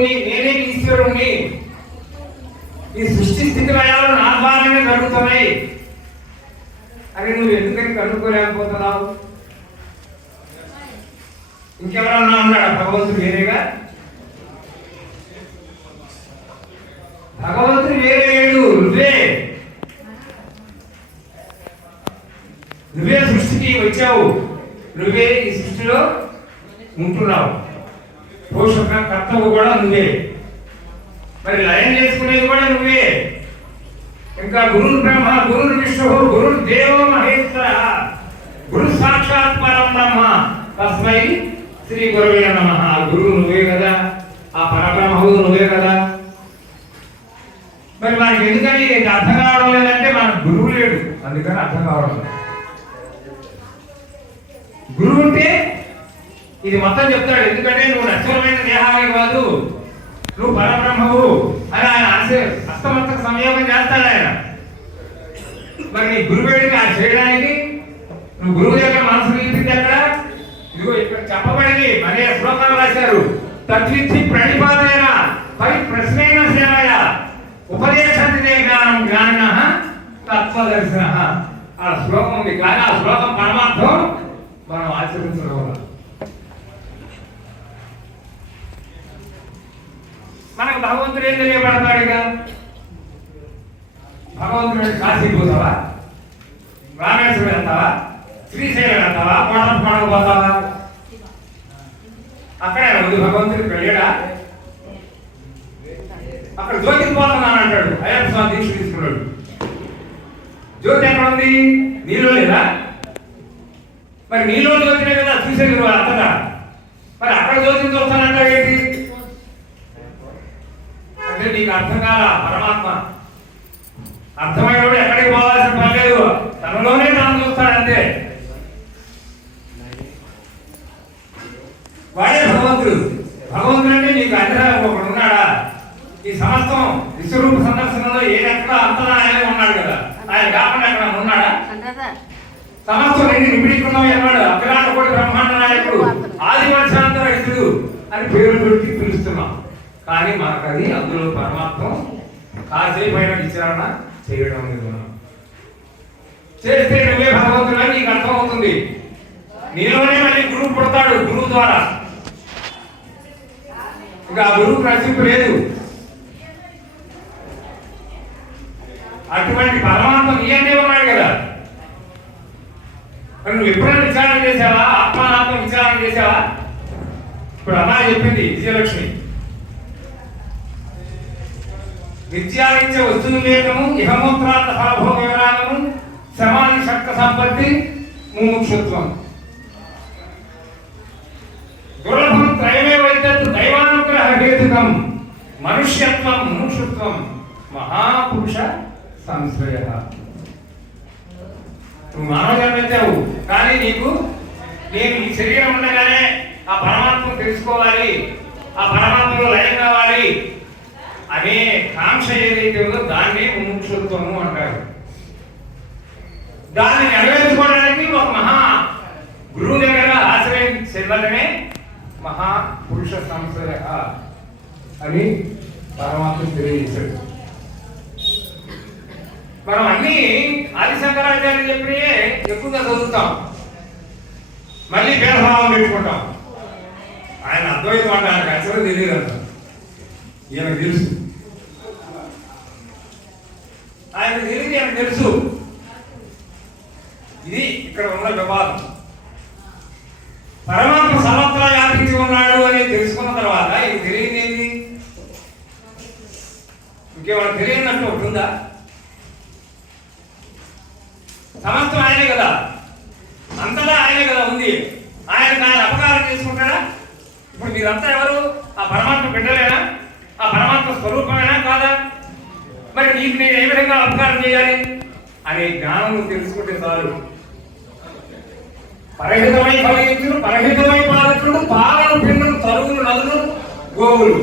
నేనే ఈశ్వరుణ్ణి, ఈ సృష్టి స్థితి లయాలు నా ద్వారానే జరుగుతున్నాయి అని నువ్వు ఎందుకని కనుక్కోలేకపోతున్నావు? ఇంకెవరన్నా ఉన్నాడా భగవంతుడు వేరేగా? భగవంతుడు వేరే లేడు, నువ్వే సృష్టికి వచ్చావు, నువ్వే ఈ సృష్టిలో ఉంటున్నావు, పోషక కర్తవు కూడా నువ్వే, మరి లయం చేసుకునేది కూడా నువ్వే. ఇంకా గురు బ్రహ్మ, గురు విష్ణు, గురు దేవో మహేశ్వర, గురు సాక్షాత్ పరం బ్రహ్మ, తస్మై శ్రీ గురవే నమః. గురువు నువ్వే కదా, ఆ పరబ్రహ్మవు నువ్వే కదా. మరి మనకి ఎందుకని అర్థం కావడం లేదంటే మన గురువు లేడు, అందుకని అర్థం కావడం లేదు. గురువు ఉంటే ఇది మొత్తం చెప్తాడు, ఎందుకంటే నువ్వు నశ్వరమైన దేహానికి కాదు, నువ్వు పరబ్రహ్మవు అని ఆయన హస్తమస్తక సంయోగం చేస్తాడు ఆయన. మరి నీ గురువేడిని ఆయన చేయడానికి నువ్వు గురువు దగ్గర మనసు నిలిపింది ఎక్కడ? ఇదిగో ఇక్కడ చెప్పబడింది, మరే శ్లోకాలు రాశారు. తద్విద్ధి ప్రణిపాతేన పరి ప్రశ్నైన సేవయ ఉపదేశంతే జ్ఞానం జ్ఞానిన తత్వదర్శన. ఆ శ్లోకం ఉంది, కానీ ఆ శ్లోకం పరమార్థం మనం ఆచరించడం వల్ల మనకు భగవంతుడు ఏం తెలియబడతాడు? ఇక భగవంతుడు కాశీ పోతావా, రామేశ్వరం వెళ్తావా, శ్రీశైలం వెళ్తావా, కొండ పోతావా? అక్కడే ఉంది భగవంతుడికి వెళ్ళాడా? అక్కడ జ్యోతికి పోతున్నాను అంటాడు అయ్యప్ప స్వామి దీక్ష తీసుకున్నాడు. జ్యోతి ఎక్కడ ఉంది? నీలో లేదా? మరి నీలో జ్యోతినే కదా చూసేది అంతగా, మరి అక్కడ జ్యోతిని చూస్తానంటావు ఏంటి? అంటే నీకు అర్థం కాదా? పరమాత్మ అర్థమైనప్పుడు ఎక్కడికి పోవాల్సిన పని లేదు, తనలోనే తాను చూస్తాడంతే. వాడే భగవంతుడు. భగవంతుడు అంటే నీకు అంతరా ఒకడు ఉన్నాడా? ఈ సమస్తం విశ్వరూప సందర్శనలో ఎక్కడ అంతలా ఆయన ఉన్నాడు కదా, ఆయన కాకుండా ఎక్కడ ఉన్నాడా? సమస్తం నిన్ను నిమిడికున్నావు అన్నాడు. అఖిలాండ కోటి బ్రహ్మాండ నాయకుడు, ఆది వర్షాంతరహితుడు అని పేరు పెట్టి పిలుస్తున్నాం. కానీ మనకు అది అందులో పరమాత్మ కాసేపు అయిన విచారణ చేయడం లేదు. చేస్తే నువ్వే భగవంతుడు అని నీకు అర్థమవుతుంది. నీలోనే మళ్ళీ గురువు పుడతాడు, గురువు ద్వారా. ఇంకా ఆ గురువు ప్రశ్నింపు లేదు. అటువంటి పరమాత్మ నీ అంటే ఉన్నాడు కదా. మరి నువ్వు ఎప్పుడైనా విచారణ చేసావా? ఆత్మానాత్మ విచారణ చేసావా? ఇప్పుడు అమ్మాయి చెప్పింది విజయలక్ష్మి, విద్యాలించే వస్తు వివేకము, ఇహమూత్రార్థ ఫలభోగ వివరాలము, సమాధి శక్త సంపత్తి, ముముక్షుత్వం, దుర్లభం త్రయమే వైద్యత్ దైవానుగ్రహ హేతుకం, మనుష్యత్వం, ముముక్షుత్వం, మహాపురుష సంశ్రయ. నువ్వు మానవ జన్మించావు, కానీ నీకు నేను ఈ శరీరం ఉండగానే ఆ పరమాత్మను తెలుసుకోవాలి, ఆ పరమాత్మలో లయం కావాలి అనే కాంక్ష ఏదైతే ఉందో దాన్నే ముముక్షుత్వము అంటారు. దాన్ని నెరవేర్చుకోవడానికి ఒక మహా గురువు దగ్గర ఆశ్రయం చెందడమే మహాపురుష సంశ్రయ అని పరమాత్మ తెలియజేశాడు. మనం అన్ని ఆదిశంకరాచార్య చెప్పినయే ఎక్కువగా చదువుతాం, మళ్ళీ భేదభావం పెట్టుకుంటాం. ఆయన అద్వైతం అంటే ఆయనకు అసలు తెలియదు అంట, ఈయనకు తెలుసు. ఆయనకు తెలియదు, ఈయనకు తెలుసు. ఇది ఇక్కడ ఉన్న వివాదం. పరమాత్మ సర్వత్ర వ్యాపించి ఉన్నాడు అని తెలుసుకున్న తర్వాత ఇది తెలియదు ఏంటి? ఇంకేమైనా తెలియనట్టు ఉంటుందా? సమస్తం ఆయనే కదా, అంతటా ఆయనే కదా ఉంది. ఆయన అపకారం చేసుకుంటాడా? ఇప్పుడు మీరంతా ఎవరు? ఆ పరమాత్మ బిడ్డలేనా? ఆ పరమాత్మ స్వరూపమేనా కాదా? మరి నీకు నేను ఏ విధంగా అపకారం చేయాలి అనే జ్ఞానం తెలుసుకుంటే చాలు. పరహితమై ఫలించును, పరహితమై పాలకుడు, పాలన పిండును, తరువులు, నదులు, గోవులు.